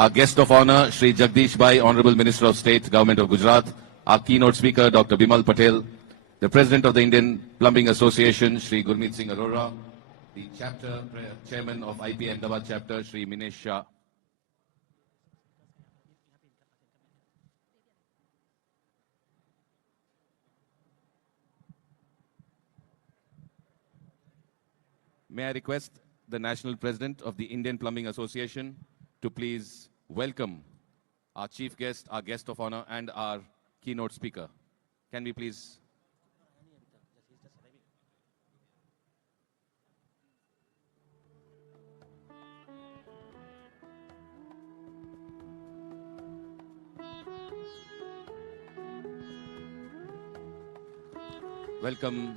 Our guest of honor, Shri Jagdish Bhai, Honorable Minister of State, Government of Gujarat. Our keynote speaker, Dr. Bimal Patel. The President of the Indian Plumbing Association, Shri Gurmeet Singh Arora. The Chapter Chairman of IP Ahmedabad Chapter, Shri Minesh Shah. May I request the National President of the Indian Plumbing Association to please welcome our chief guest, our guest of honor, and our keynote speaker. Can we please... Welcome